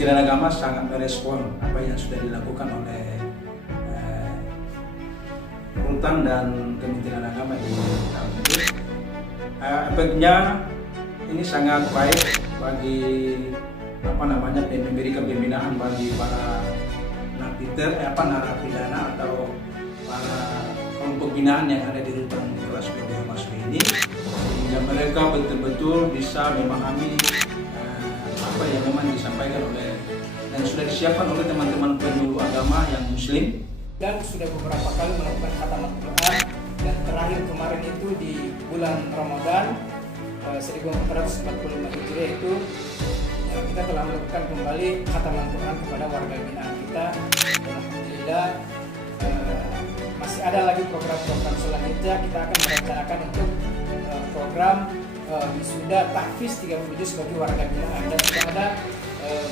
Kementerian Agama sangat merespon apa yang sudah dilakukan oleh Rutan dan Kementerian Agama di tahun itu. Efeknya ini sangat baik bagi memberikan pembinaan bagi para narapidana atau para kelompok binaan yang ada di rutan kelas 12 Masri ini, sehingga mereka betul-betul bisa memahami apa yang memang disampaikan oleh dan sudah disiapkan oleh teman-teman penyuluh agama yang muslim, dan sudah beberapa kali melakukan khataman Quran, dan terakhir kemarin itu di bulan Ramadan 1445 Hijriah itu kita telah melakukan kembali khataman Quran kepada warga binaan kita. Dan alhamdulillah masih ada lagi program-program selanjutnya. Kita akan merencanakan untuk program wisuda tahfiz 30 juz bagi warga binaan, dan sudah ada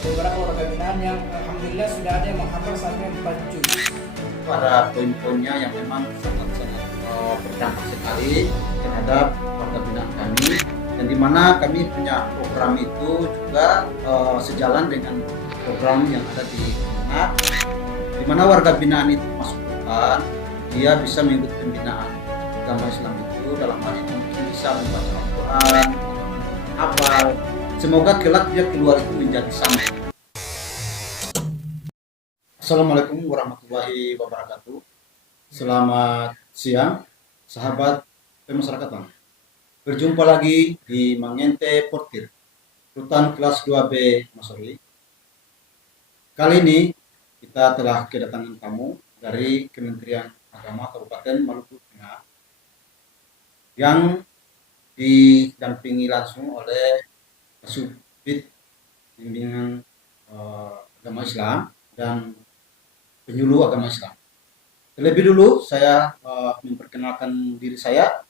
beberapa warga binaan yang alhamdulillah sudah ada yang menghafal sampai 4 juz. Ada poin-poinnya yang memang sangat-sangat berdampak sekali terhadap warga binaan kami, dan di mana kami punya program itu juga sejalan dengan program yang ada di Kemenak, di mana warga binaan itu masuk Quran, dia bisa mengikuti pembinaan agama Islam itu dalam hal ini mungkin bisa membaca Al-Quran, hafal. Semoga kelak dia keluar itu menjadi sama. Assalamualaikum warahmatullahi wabarakatuh. Selamat siang, sahabat pemasyarakatan. Berjumpa lagi di Mangente Portir, Rutan kelas 2B Masori. Kali ini kita telah kedatangan tamu dari Kementerian Agama Kabupaten Maluku Tengah yang didampingi langsung oleh Kasubdit Bimbingan Agama Islam dan Penyuluh Agama Islam. Terlebih dulu saya memperkenalkan diri saya.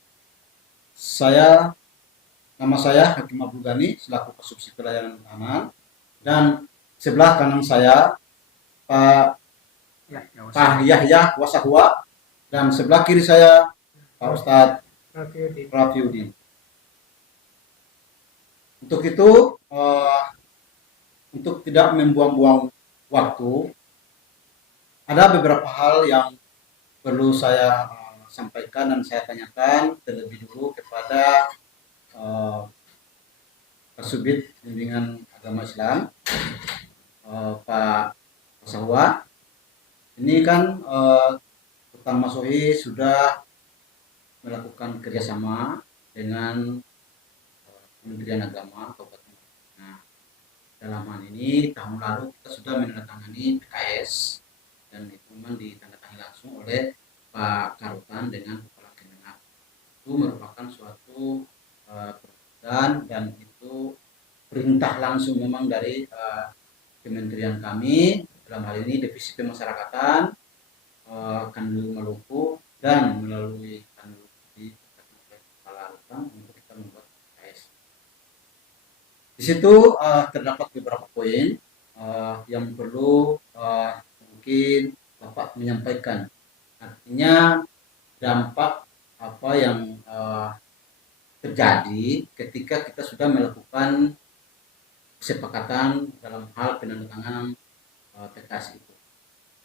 Nama saya Hakim Abdul Ghani selaku Kasubdit Pelayanan Tahanan, dan sebelah kanan saya Pak Yahya Wasahwa, dan sebelah kiri saya Pak Ustadz Rafiuddin. Untuk itu, untuk tidak membuang-buang waktu, ada beberapa hal yang perlu saya sampaikan dan saya tanyakan terlebih dulu kepada Kasubdit Bimbingan Agama Islam, Pak Wasahwa. Ini kan Rutan Masori sudah melakukan kerjasama dengan Kementerian Agama Kabupaten. Nah, dalam hal ini tahun lalu kita sudah menandatangani PKS, dan itu memang ditandatangani langsung oleh Pak Karutan dengan Kepala Kemenak. Itu merupakan suatu dan itu perintah langsung memang dari kementerian kami, dalam hal ini Divisi Pemasyarakatan Kanwil Maluku, dan melalui Kanwil di Kepala Rutan untuk kita membuat PKS. Di situ terdapat beberapa poin yang perlu mungkin Bapak menyampaikan, artinya dampak apa yang terjadi ketika kita sudah melakukan kesepakatan dalam hal penandatanganan PKS itu.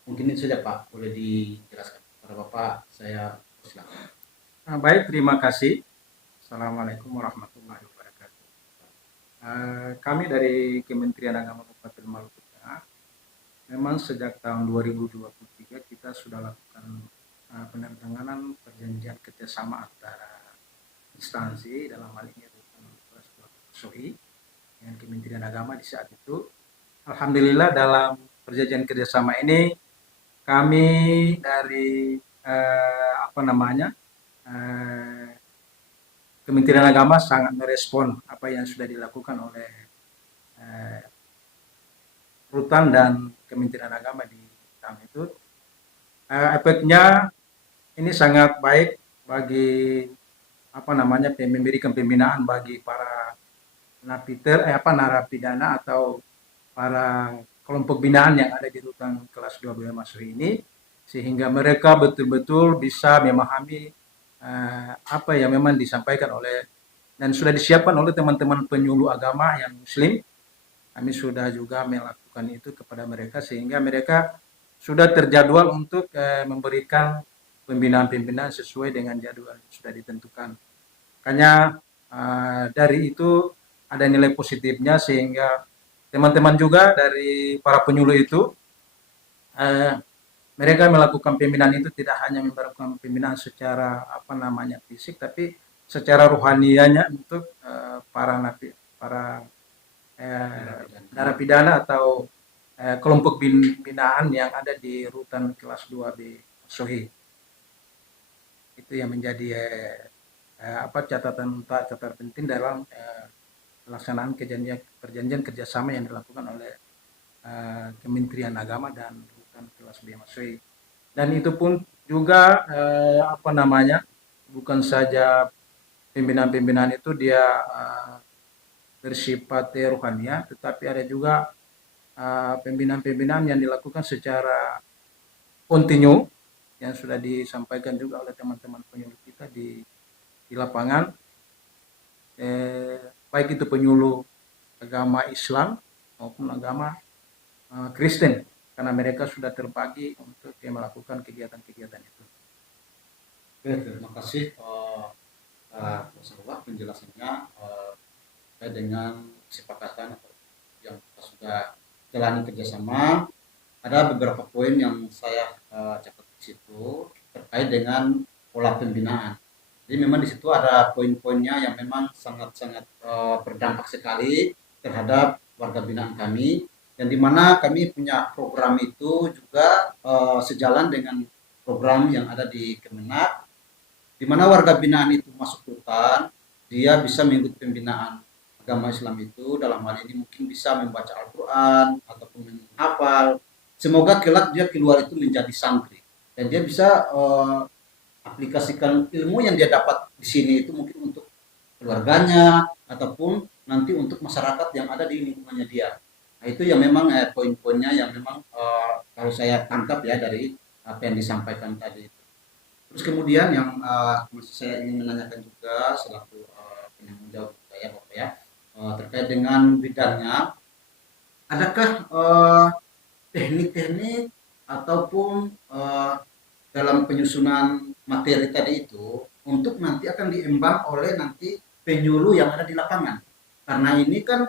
Mungkin itu saja Pak, boleh dijelaskan kepada Bapak, saya silakan. Baik, terima kasih. Assalamualaikum warahmatullahi wabarakatuh. Kami dari Kementerian Agama Kabupaten Maluku Tengah, memang sejak tahun 2023 kita sudah lakukan penandatanganan perjanjian kerjasama antara instansi, dalam hal ini Rutan kelas 2 Masori dengan Kementerian Agama di saat itu. Alhamdulillah dalam perjanjian kerjasama ini kami dari Kementerian Agama sangat merespon apa yang sudah dilakukan oleh Rutan dan Kementerian Agama di tahun itu. Efeknya ini sangat baik bagi memberikan pembinaan bagi para narapidana atau para kelompok binaan yang ada di Rutan kelas 12 Masri ini, sehingga mereka betul-betul bisa memahami apa yang memang disampaikan oleh dan sudah disiapkan oleh teman-teman penyuluh agama yang muslim, kami sudah juga melakukan itu kepada mereka sehingga mereka sudah terjadwal untuk memberikan pembinaan-pembinaan sesuai dengan jadwal yang sudah ditentukan. Makanya dari itu ada nilai positifnya sehingga teman-teman juga dari para penyuluh itu mereka melakukan pembinaan itu tidak hanya melakukan pembinaan secara fisik, tapi secara rohanianya untuk para narapidana atau kelompok binaan yang ada di rutan kelas 2B Sohi. Itu yang menjadi catatan penting dalam pelaksanaan perjanjian kerjasama yang dilakukan oleh Kementerian Agama dan rutan kelas B Masoi. Dan itu pun juga bukan saja pembinaan-pembinaan itu dia bersifat rohania, tetapi ada juga pembinaan-pembinaan yang dilakukan secara kontinu yang sudah disampaikan juga oleh teman-teman penyuluh kita di lapangan, baik itu penyuluh agama Islam maupun agama Kristen, karena mereka sudah terbagi untuk melakukan kegiatan-kegiatan itu. Oke, terima kasih Mas Arwah penjelasannya terkait dengan kesepakatan yang kita sudah jalani kerjasama. Ada beberapa poin yang saya catat di situ terkait dengan pola pembinaan. Jadi memang di situ ada poin-poinnya yang memang sangat-sangat berdampak sekali terhadap warga binaan kami, dan di mana kami punya program itu juga sejalan dengan program yang ada di Kemenak, di mana warga binaan itu masuk rutan, dia bisa mengikuti pembinaan agama Islam itu, dalam hal ini mungkin bisa membaca Al-Quran ataupun menghafal. Semoga kelak dia keluar itu menjadi santri dan dia bisa aplikasikan ilmu yang dia dapat di sini itu mungkin untuk keluarganya ataupun nanti untuk masyarakat yang ada di lingkungannya dia. Nah, itu yang memang poin-poinnya yang memang kalau saya tangkap ya dari apa yang disampaikan tadi. Terus kemudian yang masih saya ingin menanyakan juga selaku penanggung jawab saya Bapak ya, terkait dengan bidangnya, adakah teknik-teknik ataupun dalam penyusunan materi tadi itu untuk nanti akan diemban oleh nanti penyuluh yang ada di lapangan, karena ini kan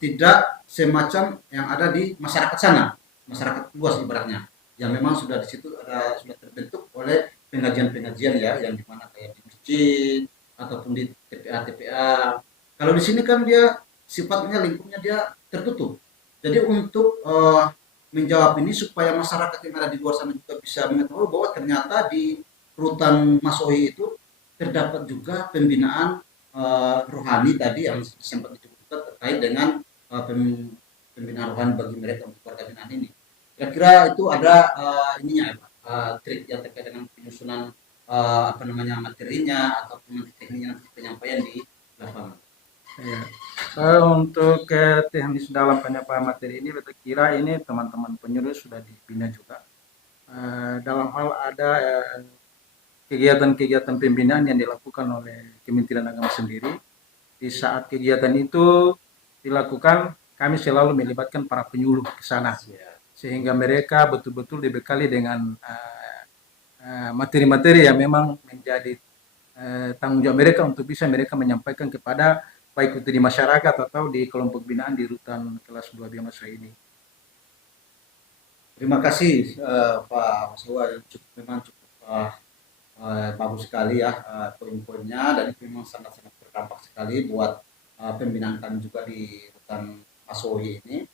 tidak semacam yang ada di masyarakat sana, masyarakat luas ibaratnya, yang memang sudah di situ sudah terbentuk oleh pengajian-pengajian ya, yang dimana kayak di masjid ataupun di TPA. Kalau di sini kan dia sifatnya lingkupnya dia tertutup. Jadi untuk menjawab ini supaya masyarakat yang ada di luar sana juga bisa mengetahui bahwa ternyata di rutan Masoi itu terdapat juga pembinaan rohani tadi yang sempat disebutkan terkait dengan pembinaan rohani bagi mereka untuk warga binaan ini. Kira-kira itu ada ininya ya Pak, trik yang terkait dengan penyusunan materinya ataupun nanti tekniknya nanti penyampaian di lapangan. Ya. Untuk teknis dalam penyampaian materi ini, saya kira ini teman-teman penyuluh sudah dibina juga. Dalam hal ada kegiatan-kegiatan pembinaan yang dilakukan oleh Kementerian Agama sendiri. Di saat kegiatan itu dilakukan, kami selalu melibatkan para penyuluh ke sana, sehingga mereka betul-betul dibekali dengan materi-materi yang memang menjadi tanggung jawab mereka untuk bisa mereka menyampaikan kepada baik itu di masyarakat atau di kelompok binaan di rutan kelas 2B Masoi ini. Terima kasih Pak Mas Arwah, memang cukup bagus sekali ya poin-poinnya, dan itu memang sangat-sangat berdampak sekali buat pembinaan kami juga di rutan Masoi ini.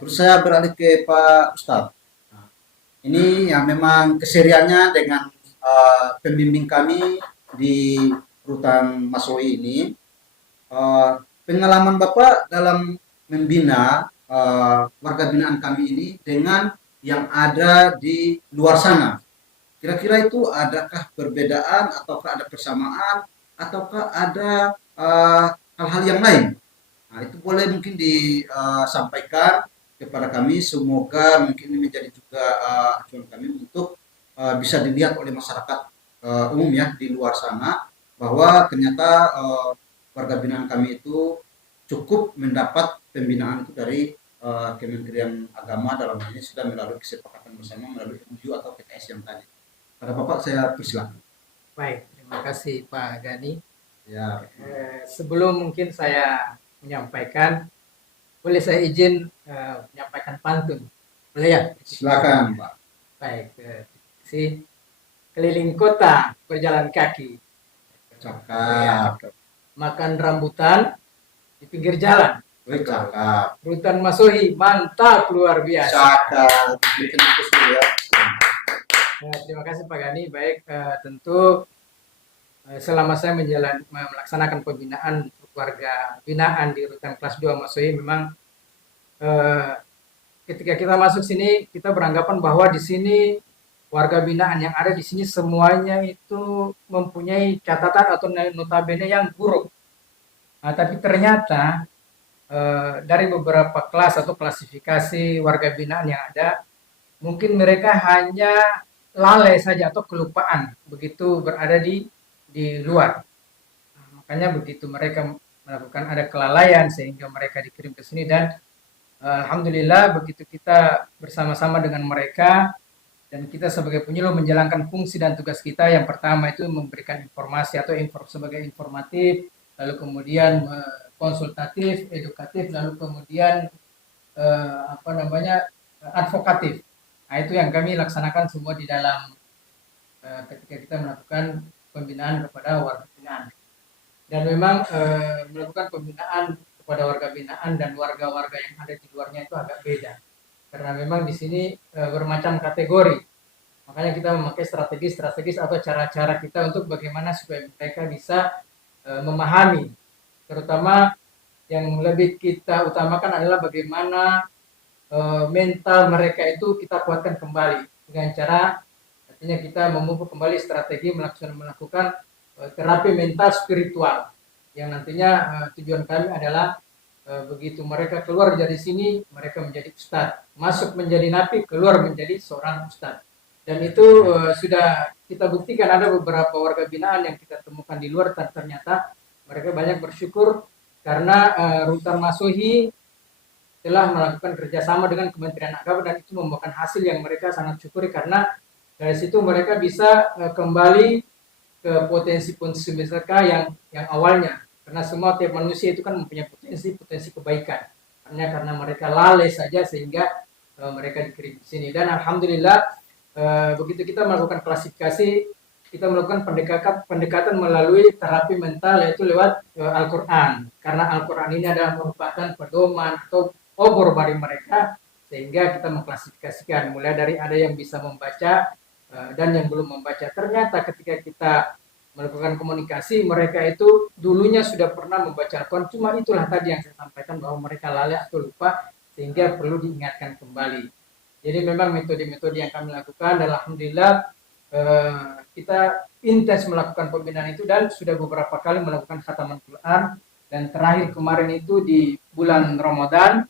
Terus saya beralih ke Pak Ustadz. Nah, ini yang memang keseriannya dengan pembimbing kami di rutan Masoi ini. Pengalaman Bapak dalam membina warga binaan kami ini dengan yang ada di luar sana, kira-kira itu adakah perbedaan ataukah ada persamaan ataukah ada hal-hal yang lain? Nah, itu boleh mungkin disampaikan kepada kami, semoga mungkin ini menjadi juga acuan kami untuk bisa dilihat oleh masyarakat umum ya di luar sana, bahwa ternyata warga binaan kami itu cukup mendapat pembinaan itu dari Kementerian Agama, dalam hal ini sudah melalui kesepakatan bersama melalui MOU atau PKS yang tadi. Pada Bapak saya persilakan. Baik, terima kasih Pak Gani. Ya, Sebelum mungkin saya menyampaikan, boleh saya izin menyampaikan pantun? Boleh ya? silakan Pak. Baik, si keliling kota berjalan kaki, Cakap. makan rambutan di pinggir jalan. Wih, cakap. Rutan Masohi, mantap luar biasa. Cakap. Bikin itu ya. Terima kasih Pak Gani. Baik, tentu selama saya melaksanakan pembinaan warga binaan di rutan kelas 2 Masohi, memang ketika kita masuk sini kita beranggapan bahwa di sini warga binaan yang ada di sini semuanya itu mempunyai catatan atau notabene yang buruk. Nah, tapi ternyata dari beberapa kelas atau klasifikasi warga binaan yang ada, mungkin mereka hanya lalai saja atau kelupaan begitu berada di luar. Nah, makanya begitu mereka melakukan ada kelalaian sehingga mereka dikirim ke sini, dan alhamdulillah begitu kita bersama-sama dengan mereka dan kita sebagai penyuluh menjalankan fungsi dan tugas kita, yang pertama itu memberikan informasi atau sebagai informatif, lalu kemudian konsultatif, edukatif, lalu kemudian advokatif. Nah, itu yang kami laksanakan semua di dalam ketika kita melakukan pembinaan kepada warga binaan. Dan memang melakukan pembinaan kepada warga binaan dan warga-warga yang ada di luarnya itu agak beda. Karena memang di sini bermacam kategori. Makanya kita memakai strategi-strategi atau cara-cara kita untuk bagaimana supaya mereka bisa memahami. Terutama yang lebih kita utamakan adalah bagaimana mental mereka itu kita kuatkan kembali dengan cara artinya kita memupuk kembali strategi melakukan terapi mental spiritual yang nantinya tujuan kami adalah begitu mereka keluar dari sini mereka menjadi ustadz, masuk menjadi napi, keluar menjadi seorang ustadz. Dan itu sudah kita buktikan, ada beberapa warga binaan yang kita temukan di luar dan ternyata mereka banyak bersyukur karena Rutan Masohi telah melakukan kerjasama dengan Kementerian Agama dan itu membuahkan hasil yang mereka sangat syukuri, karena dari situ mereka bisa kembali ke potensi mereka yang awalnya, karena semua tiap manusia itu kan mempunyai potensi kebaikan, karena mereka lalai saja sehingga mereka dikirim di sini. Dan alhamdulillah begitu kita melakukan klasifikasi, kita melakukan pendekatan melalui terapi mental yaitu lewat Al-Quran, karena Al-Quran ini adalah merupakan pedoman atau obor bagi mereka, sehingga kita mengklasifikasikan mulai dari ada yang bisa membaca dan yang belum membaca. Ternyata ketika kita melakukan komunikasi, mereka itu dulunya sudah pernah membaca Al-Quran, cuma itulah tadi yang saya sampaikan bahwa mereka lalai atau lupa sehingga perlu diingatkan kembali. Jadi memang metode-metode yang kami lakukan dan alhamdulillah kita intens melakukan pembinaan itu dan sudah beberapa kali melakukan khataman Quran, dan terakhir kemarin itu di bulan Ramadan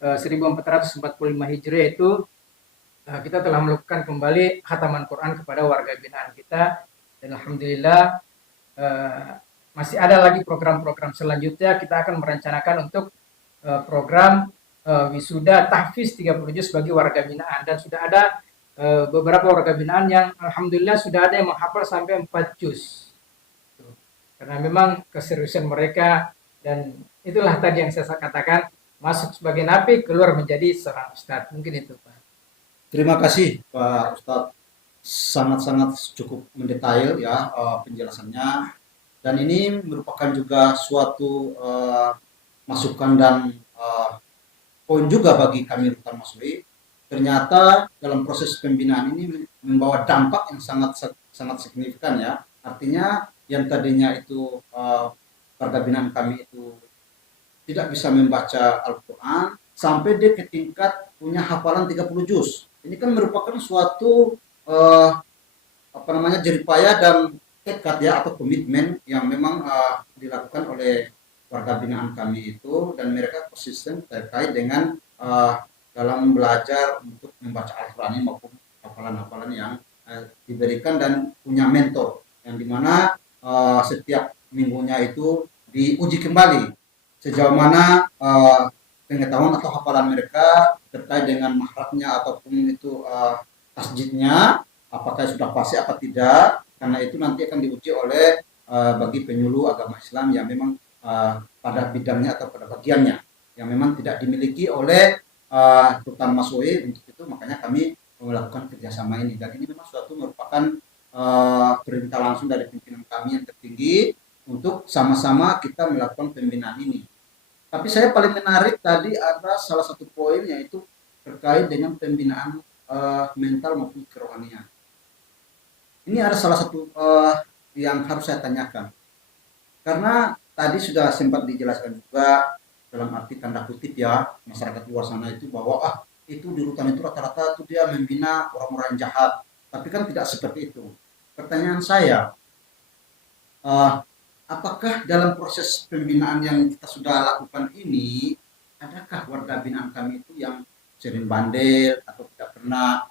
1445 Hijriah itu kita telah melakukan kembali khataman Quran kepada warga binaan kita, dan alhamdulillah masih ada lagi program-program selanjutnya. Kita akan merencanakan untuk program wisuda tahfiz 30 juz bagi warga binaan, dan sudah ada beberapa warga binaan yang alhamdulillah sudah ada yang menghafal sampai 4 juz. Karena memang keseriusan mereka, dan itulah tadi yang saya katakan, masuk sebagai napi, keluar menjadi seorang ustadz. Mungkin itu Pak. Terima kasih Pak Ustadz, sangat-sangat cukup mendetail ya penjelasannya, dan ini merupakan juga suatu masukan dan poin juga bagi kami Rutan Masohi. Ternyata dalam proses pembinaan ini membawa dampak yang sangat signifikan ya. Artinya yang tadinya itu warga binaan kami itu tidak bisa membaca Al-Quran sampai dia ke tingkat punya hafalan 30 juz. Ini kan merupakan suatu jeripaya dan tekad ya atau komitmen yang memang dilakukan oleh warga binaan kami itu, dan mereka konsisten terkait dengan dalam belajar untuk membaca Al-Quran ini maupun hafalan-hafalan yang diberikan dan punya mentor yang dimana setiap minggunya itu diuji kembali sejauh mana pengetahuan atau hafalan mereka terkait dengan mahramnya ataupun itu tasjidnya, apakah sudah pasti apa tidak, karena itu nanti akan diuji oleh bagi penyuluh agama Islam yang memang pada bidangnya atau pada bagiannya yang memang tidak dimiliki oleh Rutan Masoi. Untuk itu makanya kami melakukan kerjasama ini, dan ini memang suatu merupakan perintah langsung dari pimpinan kami yang tertinggi untuk sama-sama kita melakukan pembinaan ini. Tapi saya paling menarik tadi ada salah satu poin, yaitu terkait dengan pembinaan mental maupun kerohanian. Ini ada salah satu yang harus saya tanyakan, karena tadi sudah sempat dijelaskan juga dalam arti tanda kutip ya, masyarakat luar sana itu bahwa itu di rutan itu rata-rata itu dia membina orang-orang jahat, tapi kan tidak seperti itu. Pertanyaan saya, apakah dalam proses pembinaan yang kita sudah lakukan ini, adakah warga binaan kami itu yang sering bandel atau tidak pernah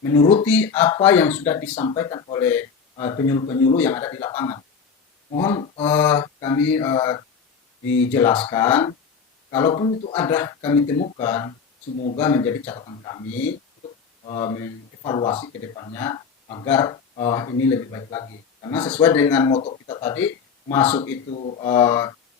menuruti apa yang sudah disampaikan oleh penyuluh-penyuluh yang ada di lapangan? Mohon kami dijelaskan, kalaupun itu ada kami temukan, semoga menjadi catatan kami untuk mengevaluasi ke depannya agar ini lebih baik lagi. Karena sesuai dengan moto kita tadi, masuk itu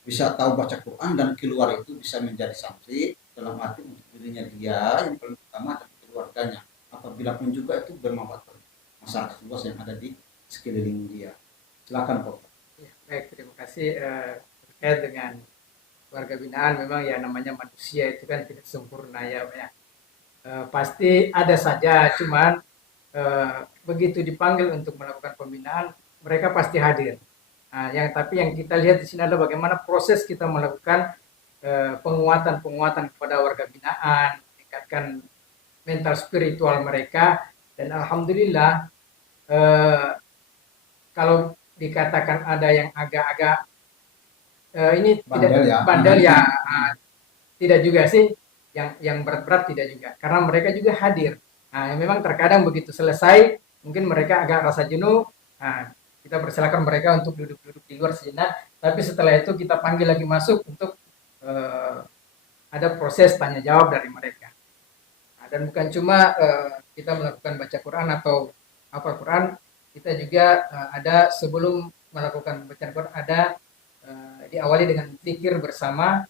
bisa tahu baca Quran, dan keluar itu bisa menjadi santri, dalam arti untuk dirinya dia yang paling utama dan keluarganya. Apabila pun juga itu bermanfaat bagi masyarakat luas yang ada di sekeliling dia. Silakan Pak. Ya, baik, terima kasih. Terkait dengan warga binaan, memang ya namanya manusia itu kan tidak sempurna ya, Pak ya. Pasti ada saja, cuman begitu dipanggil untuk melakukan pembinaan, mereka pasti hadir. Nah, tapi yang kita lihat di sini adalah bagaimana proses kita melakukan penguatan kepada warga binaan, meningkatkan mental spiritual mereka, dan alhamdulillah kalau dikatakan ada yang agak-agak ini Bandel tidak ya. bandel ya, tidak juga sih, yang berat-berat tidak juga, karena mereka juga hadir. Nah, memang terkadang begitu selesai, mungkin mereka agak rasa jenuh. Nah, kita persilakan mereka untuk duduk-duduk di luar sejenak, tapi setelah itu kita panggil lagi masuk untuk ada proses tanya jawab dari mereka. Nah, dan bukan cuma kita melakukan baca Quran atau hafal Quran, kita juga ada sebelum melakukan bacaan Quran ada diawali dengan zikir bersama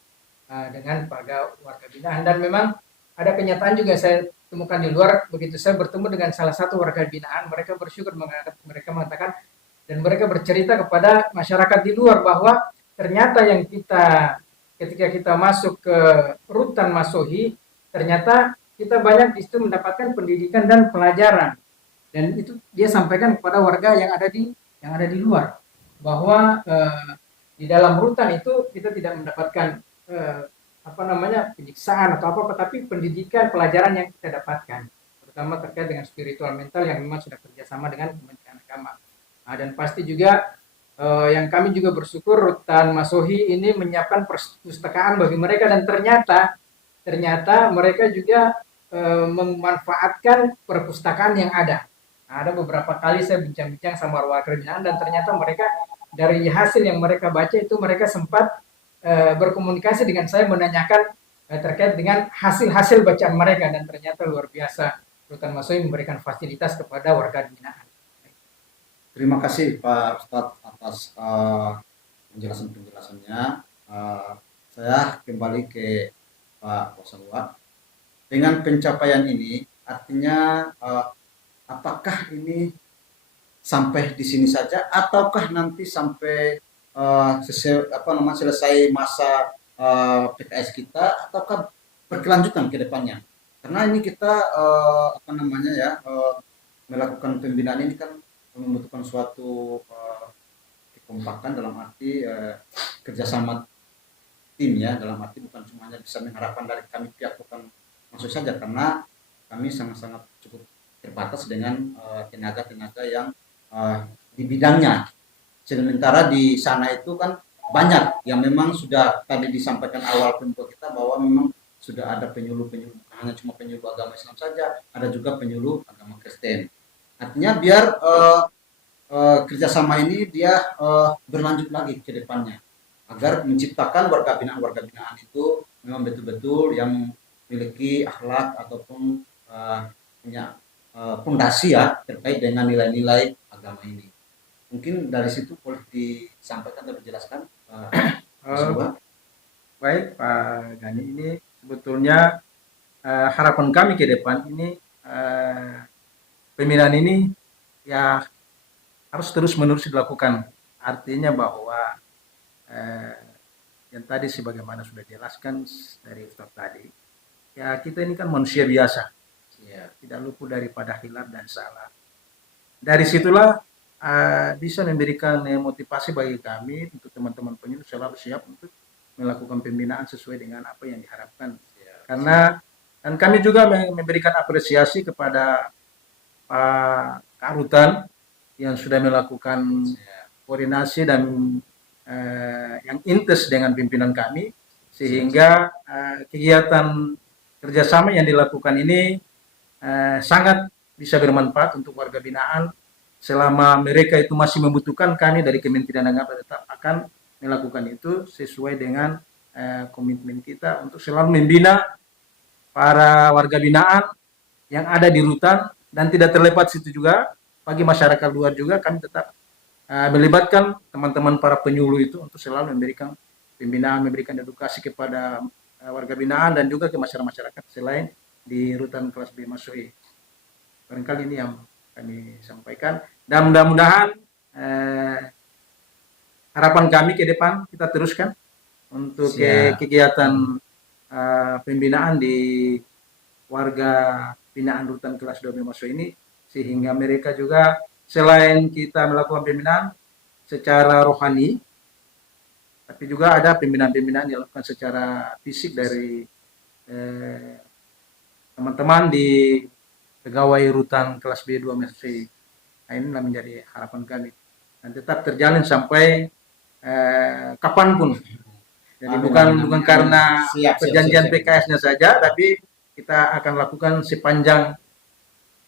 dengan warga binaan. Dan memang ada kenyataan juga saya temukan di luar, begitu saya bertemu dengan salah satu warga binaan, mereka bersyukur, mereka mengatakan dan mereka bercerita kepada masyarakat di luar bahwa ternyata yang ketika kita masuk ke Rutan Masohi, ternyata kita banyak di situ mendapatkan pendidikan dan pelajaran. Dan itu dia sampaikan kepada warga yang ada di luar, bahwa di dalam rutan itu kita tidak mendapatkan penyiksaan atau apa, tapi pendidikan, pelajaran yang kita dapatkan, terutama terkait dengan spiritual mental yang memang sudah kerjasama dengan Kementerian Agama. Nah, dan pasti juga yang kami juga bersyukur Rutan Masohi ini menyiapkan perpustakaan bagi mereka, dan ternyata mereka juga memanfaatkan perpustakaan yang ada. Nah, ada beberapa kali saya bincang-bincang sama warga binaan, dan ternyata mereka dari hasil yang mereka baca itu mereka sempat berkomunikasi dengan saya, menanyakan terkait dengan hasil-hasil bacaan mereka, dan ternyata luar biasa Rutan Masohi memberikan fasilitas kepada warga binaan. Terima kasih Pak Ustadz atas penjelasan-penjelasannya. Saya kembali ke Pak Wasalwa. Dengan pencapaian ini, artinya apakah ini sampai di sini saja, ataukah nanti sampai selesai masa PKS kita, ataukah berkelanjutan ke depannya? Karena ini kita melakukan pembinaan ini kan membutuhkan suatu kekompakan, dalam arti kerjasama tim ya, dalam arti bukan cuma hanya bisa mengharapkan dari kami pihak bukan masuk saja, karena kami sangat-sangat cukup terbatas dengan tenaga-tenaga yang di bidangnya. Sementara di sana itu kan banyak yang memang sudah tadi disampaikan awal pembuat kita bahwa memang sudah ada penyuluh-penyuluh, bukan hanya cuma penyuluh agama Islam saja, ada juga penyuluh agama Kristen. Artinya biar kerjasama ini dia berlanjut lagi ke depannya, agar menciptakan warga binaan itu memang betul-betul yang memiliki akhlak ataupun punya fondasi ya terkait dengan nilai-nilai agama ini. Mungkin dari situ boleh disampaikan atau dijelaskan, Mas Oh, Iwa? baik Pak Gani, ini sebetulnya harapan kami ke depan ini, pembinaan ini ya harus terus-menerus dilakukan. Artinya bahwa eh, yang tadi sebagaimana sudah dijelaskan dari Ustaz tadi, ya kita ini kan manusia biasa, Ya, tidak luput daripada hilaf dan salah. Dari situlah bisa memberikan motivasi bagi kami untuk teman-teman penyuluh selalu siap untuk melakukan pembinaan sesuai dengan apa yang diharapkan. ya, Karena dan kami juga memberikan apresiasi kepada Pak Karutan yang sudah melakukan ya, koordinasi dan yang intens dengan pimpinan kami, sehingga kegiatan kerjasama yang dilakukan ini sangat bisa bermanfaat untuk warga binaan. Selama mereka itu masih membutuhkan, kami dari Kementerian Agama tetap akan melakukan itu sesuai dengan komitmen kita untuk selalu membina para warga binaan yang ada di rutan, dan tidak terlepas situ juga bagi masyarakat luar juga kami tetap melibatkan teman-teman para penyuluh itu untuk selalu memberikan pembinaan, memberikan edukasi kepada warga binaan dan juga ke masyarakat selain di rutan kelas B Masui. Barangkali ini yang kami sampaikan, dan mudah-mudahan harapan kami ke depan kita teruskan untuk Siap. kegiatan pembinaan di warga binaan rutan kelas 2 Masuk ini, sehingga mereka juga selain kita melakukan pembinaan secara rohani, tapi juga ada pembinaan-pembinaan yang dilakukan secara fisik dari teman-teman di pegawai rutan kelas B2 Masuk. Nah, inilah menjadi harapan kami dan tetap terjalin sampai kapanpun. Jadi Amin, bukan amin, bukan amin. karena Siap, siap, perjanjian siap, siap. PKS-nya saja, tapi kita akan lakukan sepanjang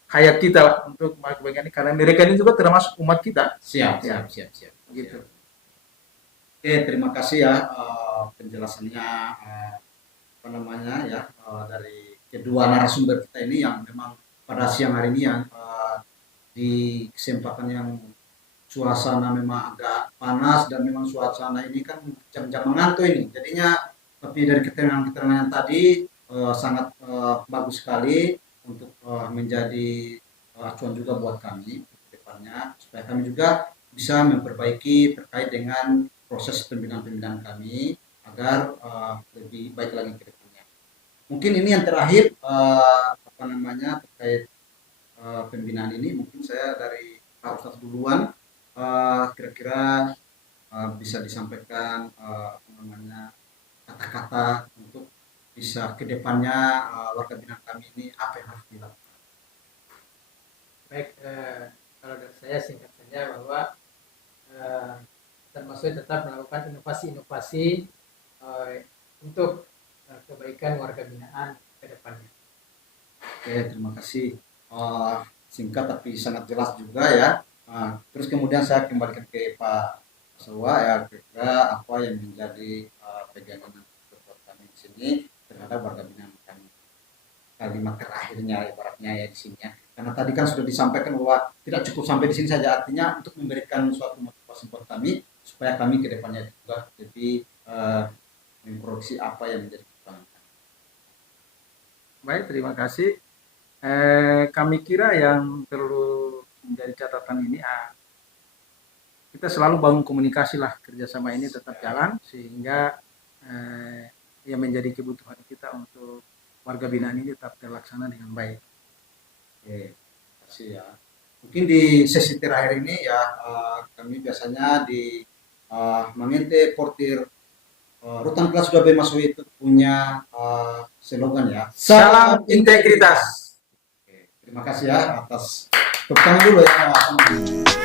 hayat kita lah untuk bagian ini, karena mereka ini juga termasuk umat kita. Siap, Ya, siap, siap, siap. gitu. Oke, terima kasih ya penjelasannya apa namanya ya dari kedua narasumber kita ini yang memang pada siang hari ini yang di kesempatan yang suasana memang agak panas dan memang suasana ini kan jam-jam mengantuk ini. Jadinya tapi dari keterangan-keterangan tadi sangat bagus sekali untuk menjadi acuan juga buat kami ke depannya supaya kami juga bisa memperbaiki terkait dengan proses pembinaan-pembinaan kami agar lebih baik lagi ke depannya. Mungkin ini yang terakhir apa namanya terkait pembinaan ini, mungkin saya dari Pak Ustadz duluan kira-kira bisa disampaikan apa namanya kata-kata untuk bisa ke depannya warga binaan kami ini apa yang harus dilakukan. Baik, kalau dari saya singkat saja bahwa termasuk tetap melakukan inovasi-inovasi untuk kebaikan warga binaan ke depannya. Oke, terima kasih. Singkat tapi sangat jelas juga ya. Terus kemudian saya kembalikan ke Pak Sawa ya, kira apa yang menjadi pegangan buat kami di sini terhadap warga binaan kami. Kalimat terakhirnya ibaratnya ya di sini ya. Karena tadi kan sudah disampaikan bahwa tidak cukup sampai di sini saja, artinya untuk memberikan suatu motivasi buat kami supaya kami ke depannya juga lebih memproduksi apa yang menjadi kekuatan kami. Baik, terima kasih. Kami kira yang perlu menjadi catatan ini, kita selalu bangun komunikasi lah, kerjasama ini tetap jalan sehingga yang menjadi kebutuhan kita untuk warga binaan ini tetap terlaksana dengan baik. Oke, terima kasih ya. Mungkin di sesi terakhir ini ya kami biasanya di Mangente Portir Rutan Kelas 2B Masui itu punya slogan ya. Salam integritas. Oke, terima kasih ya atas tepuk tangan dulu ya.